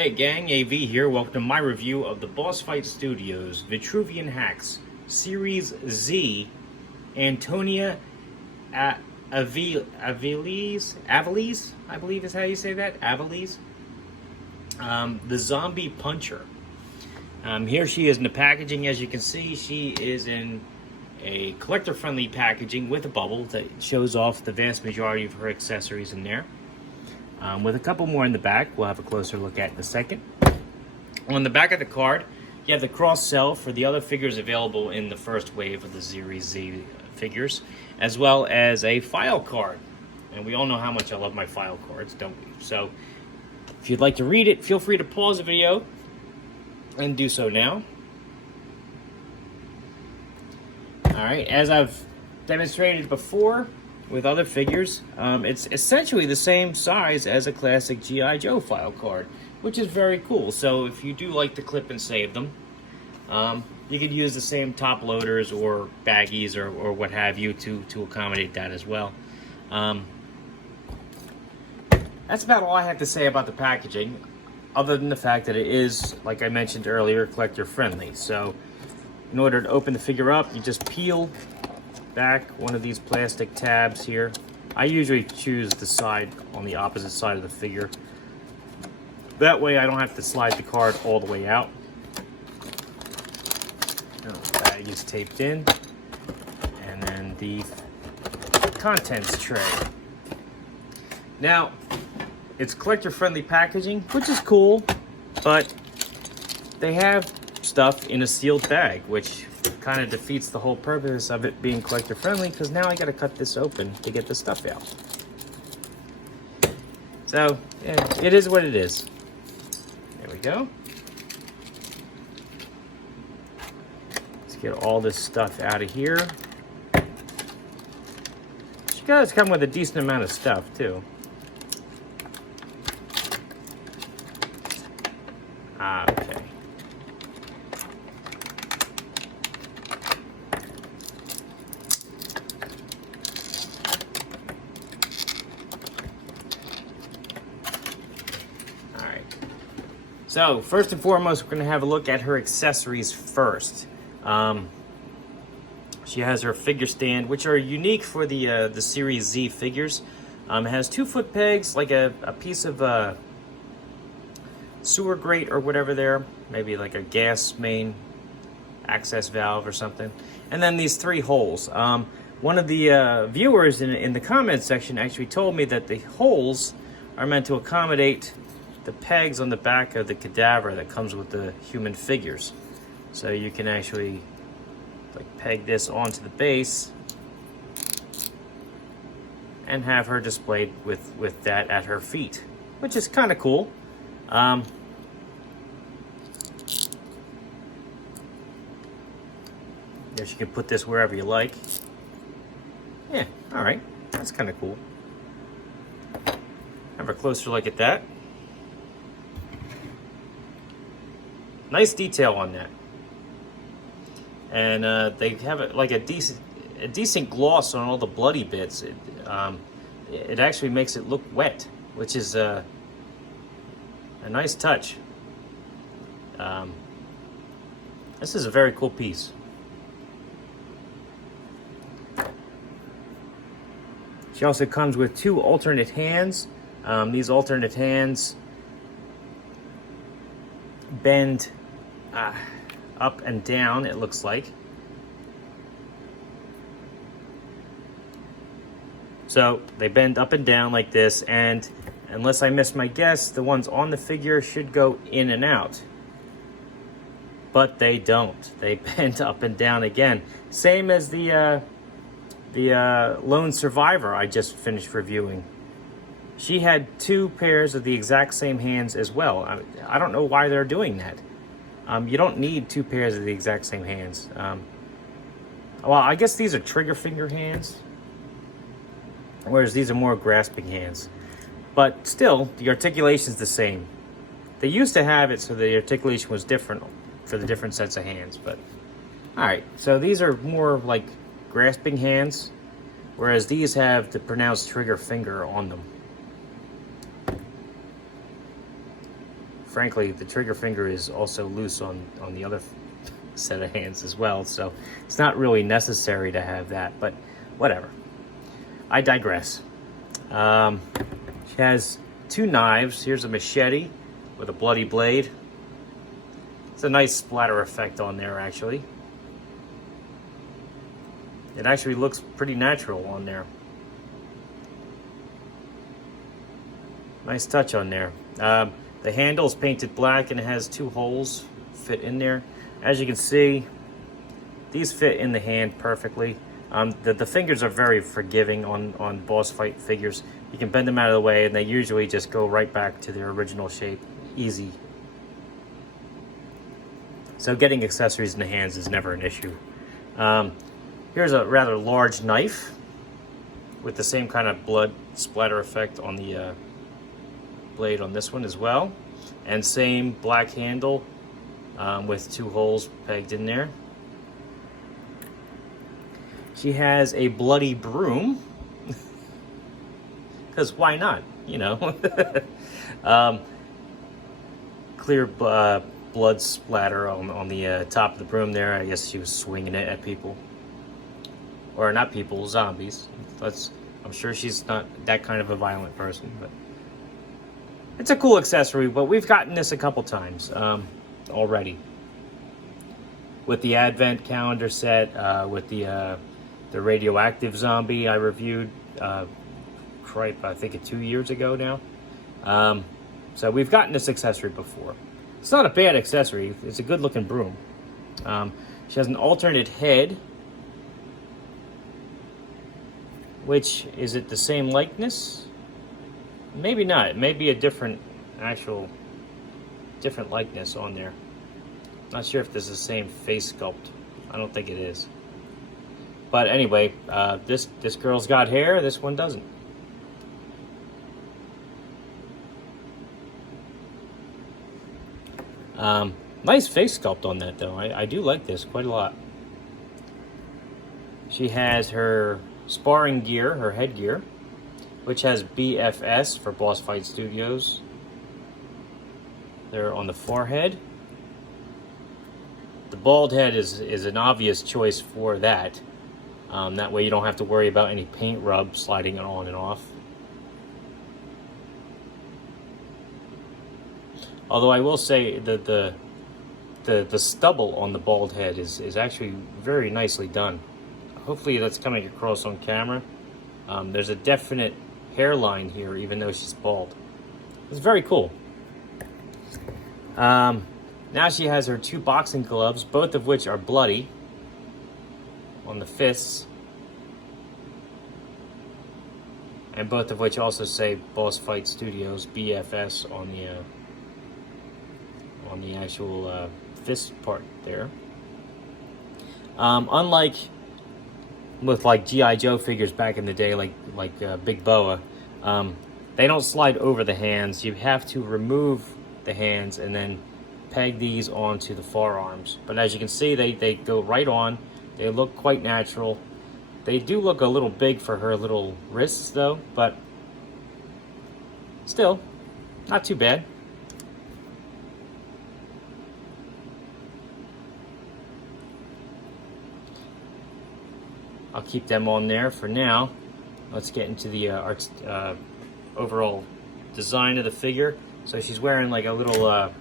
Hey gang, AV here. Welcome to my review of the Boss Fight Studios Vitruvian Hacks Series Z Antonia Avilles, I believe is how you say that, Avilles. The Zombie Puncher. Here she is in the packaging. As you can see, she is in a collector-friendly packaging with a bubble that shows off the vast majority of her accessories in there. With a couple more in the back, we'll have a closer look at in a second. On the back of the card, you have the cross-sell for the other figures available in the first wave of the Series Z figures, as well as a file card. And we all know how much I love my file cards, don't we? So, if you'd like to read it, feel free to pause the video and do so now. Alright, as I've demonstrated before, with other figures, it's essentially the same size as a classic G.I. Joe file card, which is very cool. So if you do like to clip and save them, you could use the same top loaders or baggies or what have you to accommodate that as well. That's about all I have to say about the packaging, other than the fact that it is, like I mentioned earlier, collector friendly. So in order to open the figure up, you just peel back one of these plastic tabs here. I usually choose the side on the opposite side of the figure. That way I don't have to slide the card all the way out. The bag is taped in. And then the contents tray. Now, it's collector-friendly packaging, which is cool, but they have stuff in a sealed bag, which kind of defeats the whole purpose of it being collector friendly, because now I got to cut this open to get the stuff out. So yeah, it is what it is. There we go. Let's get all this stuff out of here. She does come with a decent amount of stuff too. Okay. So, first and foremost, we're going to have a look at her accessories first. She has her figure stand, which are unique for the Series Z figures. It has 2 foot pegs, like a piece of sewer grate or whatever there. Maybe like a gas main access valve or something. And then these 3 holes. One of the viewers in the comments section actually told me that the holes are meant to accommodate the pegs on the back of the cadaver that comes with the human figures. So you can actually like peg this onto the base and have her displayed with that at her feet, which is kind of cool. Guess you can put this wherever you like. Yeah, all right, that's kind of cool. Have a closer look at that. Nice detail on that, and they have like a decent gloss on all the bloody bits. It actually makes it look wet, which is a nice touch. This is a very cool piece. She also comes with 2 alternate hands. These alternate hands bend up and down, it looks like. So they bend up and down like this, and unless I miss my guess, the ones on the figure should go in and out. But they don't. They bend up and down again. Same as the Lone Survivor I just finished reviewing. She had 2 pairs of the exact same hands as well. I don't know why they're doing that. You don't need 2 pairs of the exact same hands. Well, I guess these are trigger finger hands, whereas these are more grasping hands. But still, the articulation's the same. They used to have it so the articulation was different for the different sets of hands. But all right, so these are more like grasping hands, whereas these have the pronounced trigger finger on them. frankly, the trigger finger is also loose on the other set of hands as well, so it's not really necessary to have that, but whatever. I digress. She has 2 knives. Here's a machete with a bloody blade. It's a nice splatter effect on there, actually. It actually looks pretty natural on there. Nice touch on there. The handle is painted black and it has 2 holes fit in there. As you can see, these fit in the hand perfectly. The fingers are very forgiving on boss fight figures. You can bend them out of the way and they usually just go right back to their original shape. Easy. So getting accessories in the hands is never an issue. Here's a rather large knife with the same kind of blood splatter effect on the blade on this one as well. And same black handle with 2 holes pegged in there. She has a bloody broom, because why not, you know? Clear blood splatter on the top of the broom there. I guess she was swinging it at people. Or not people, zombies. I'm sure she's not that kind of a violent person, but it's a cool accessory, but we've gotten this a couple times already. With the Advent calendar set, with the radioactive zombie I reviewed, I think 2 years ago now. So we've gotten this accessory before. It's not a bad accessory. It's a good looking broom. She has an alternate head. Which, is it the same likeness? Maybe not. It may be a different likeness on there. Not sure if this is the same face sculpt. I don't think it is. But anyway, this girl's got hair, this one doesn't. Nice face sculpt on that though. I do like this quite a lot. She has her sparring gear, her headgear, which has BFS for Boss Fight Studios. There on the forehead. The bald head is an obvious choice for that. That way you don't have to worry about any paint rub sliding it on and off. Although I will say that the stubble on the bald head is actually very nicely done. Hopefully that's coming across on camera. There's a definite hairline here, even though she's bald. It's very cool. Now she has her 2 boxing gloves, both of which are bloody on the fists. And both of which also say Boss Fight Studios BFS on the actual fist part there. Unlike with like G.I. Joe figures back in the day, like Big Boa, they don't slide over the hands. You have to remove the hands and then peg these onto the forearms. But as you can see, they go right on. They look quite natural. They do look a little big for her little wrists though, but still, not too bad. I'll keep them on there for now. Let's get into the overall design of the figure. So she's wearing like a little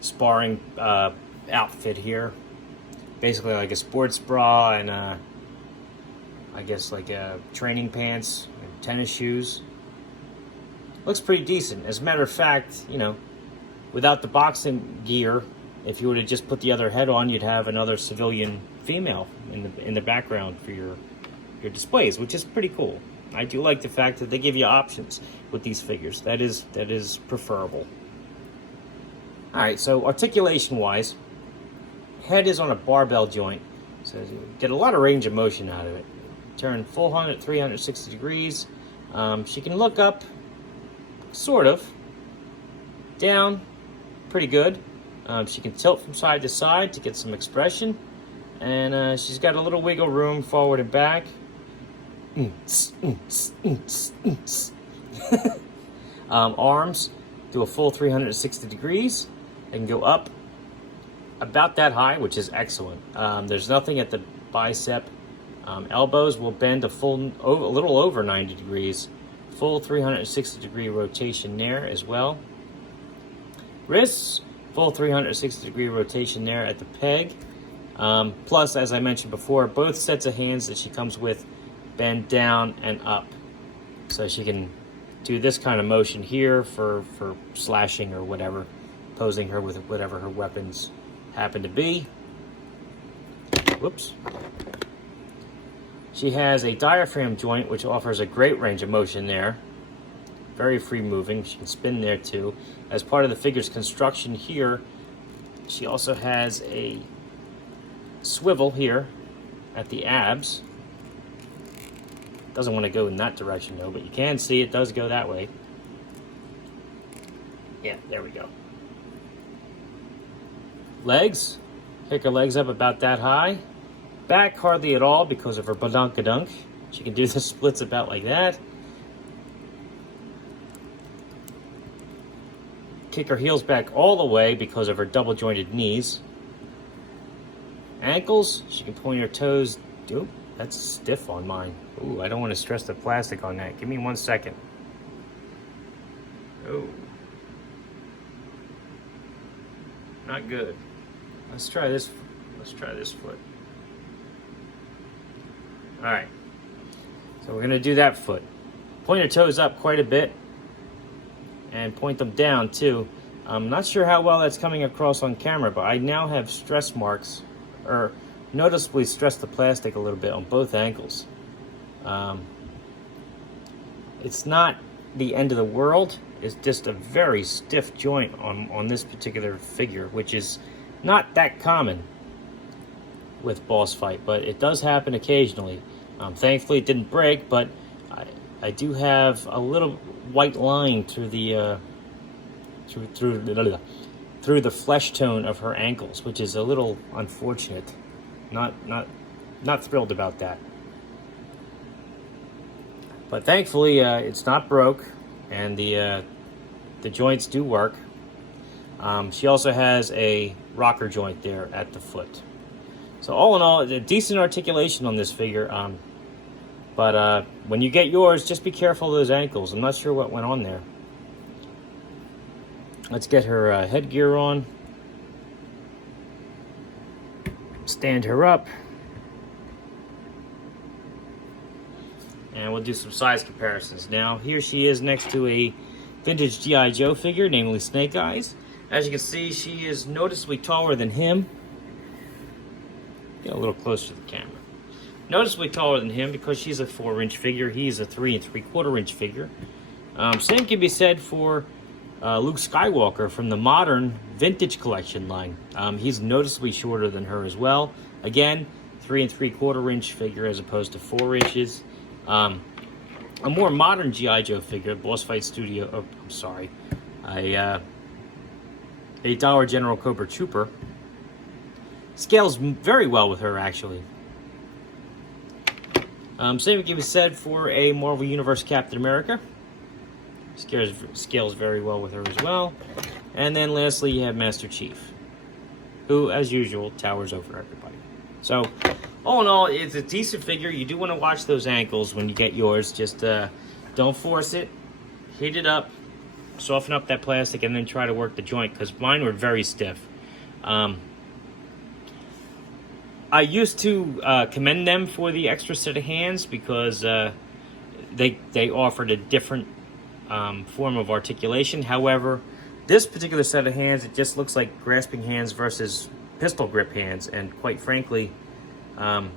sparring outfit here. Basically like a sports bra and I guess like training pants and tennis shoes. Looks pretty decent. As a matter of fact, you know, without the boxing gear, if you were to just put the other head on, you'd have another civilian female in the background for your displays, which is pretty cool. I do like the fact that they give you options with these figures. That is preferable. All right, so articulation-wise, head is on a barbell joint, so you get a lot of range of motion out of it. Turn full 360 degrees. She can look up, sort of, down, pretty good. She can tilt from side to side to get some expression. And she's got a little wiggle room forward and back. Arms do a full 360 degrees. They can go up about that high, which is excellent. There's nothing at the bicep. Elbows will bend a little over 90 degrees. Full 360 degree rotation there as well. Wrists, full 360 degree rotation there at the peg. Plus, as I mentioned before, both sets of hands that she comes with bend down and up. So she can do this kind of motion here for slashing or whatever, posing her with whatever her weapons happen to be. Whoops. She has a diaphragm joint, which offers a great range of motion there. Very free moving. She can spin there too. As part of the figure's construction here, she also has a swivel here at the abs. Doesn't want to go in that direction though, but you can see it does go that way. Yeah, there we go. Legs. Pick her legs up about that high. Back hardly at all because of her badunkadunk. She can do the splits about like that. Kick her heels back all the way because of her double jointed knees. Ankles, she can point her toes. Ooh, that's stiff on mine. Ooh, I don't want to stress the plastic on that. Give me 1 second. Oh. Not good. Let's try this. Let's try this foot. All right, so we're gonna do that foot. Point your toes up quite a bit and point them down too. I'm not sure how well that's coming across on camera, but I now have stress marks, or noticeably stressed the plastic a little bit on both ankles. It's not the end of the world. It's just a very stiff joint on this particular figure, which is not that common with boss fight, but it does happen occasionally. Thankfully it didn't break, but I do have a little white line through the through the flesh tone of her ankles, which is a little unfortunate. Not thrilled about that, but thankfully it's not broke, and the joints do work. She also has a rocker joint there at the foot. So all in all, a decent articulation on this figure. But when you get yours, just be careful of those ankles. I'm not sure what went on there. Let's get her headgear on. Stand her up. And we'll do some size comparisons. Now, here she is next to a vintage G.I. Joe figure, namely Snake Eyes. As you can see, she is noticeably taller than him. Get a little closer to the camera. Noticeably taller than him because she's a 4-inch figure. He's a 3 3/4-inch figure. Same can be said for Luke Skywalker from the modern vintage collection line. He's noticeably shorter than her as well. Again, 3 3/4-inch figure as opposed to 4 inches. A more modern G.I. Joe figure, Boss Fight Studio. Oh, I'm sorry. A Dollar General Cobra Trooper. Scales very well with her, actually. Same can be said for a Marvel Universe Captain America. Scales very well with her as well. And then lastly, you have Master Chief, who, as usual, towers over everybody. So, all in all, it's a decent figure. You do want to watch those ankles when you get yours. Just don't force it. Heat it up. Soften up that plastic and then try to work the joint, because mine were very stiff. I used to commend them for the extra set of hands because they offered a different form of articulation. However, this particular set of hands, it just looks like grasping hands versus pistol grip hands, and quite frankly, the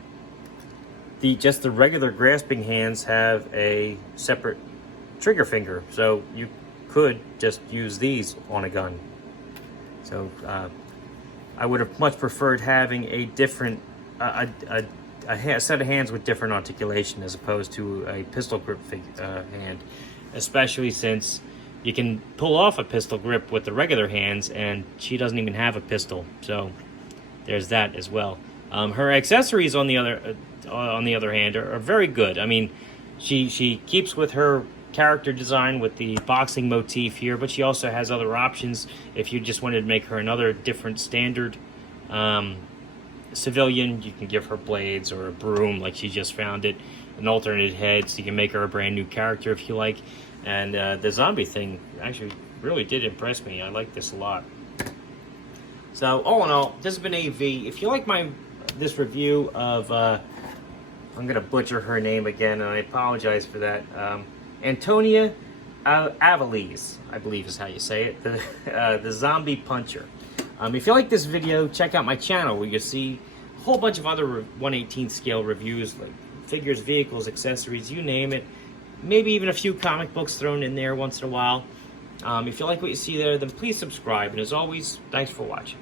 regular grasping hands have a separate trigger finger, so you could just use these on a gun. So I would have much preferred having a different a set of hands with different articulation as opposed to a pistol grip hand, especially since you can pull off a pistol grip with the regular hands, and she doesn't even have a pistol. So there's that as well. Her accessories, on the other hand, are very good. I mean, she keeps with her character design with the boxing motif here, but she also has other options if you just wanted to make her another different standard civilian. You can give her blades or a broom like she just found it, an alternate head, so you can make her a brand new character if you like. And the zombie thing actually really did impress me. I like this a lot. So all in all, this has been AV. If you like this review of I'm gonna butcher her name again, and I apologize for that. Antonia Avilles, I believe is how you say it. The zombie puncher. If you like this video, check out my channel where you see a whole bunch of other 1/18 scale reviews, like figures, vehicles, accessories, you name it. Maybe even a few comic books thrown in there once in a while. If you like what you see there, then please subscribe. And as always, thanks for watching.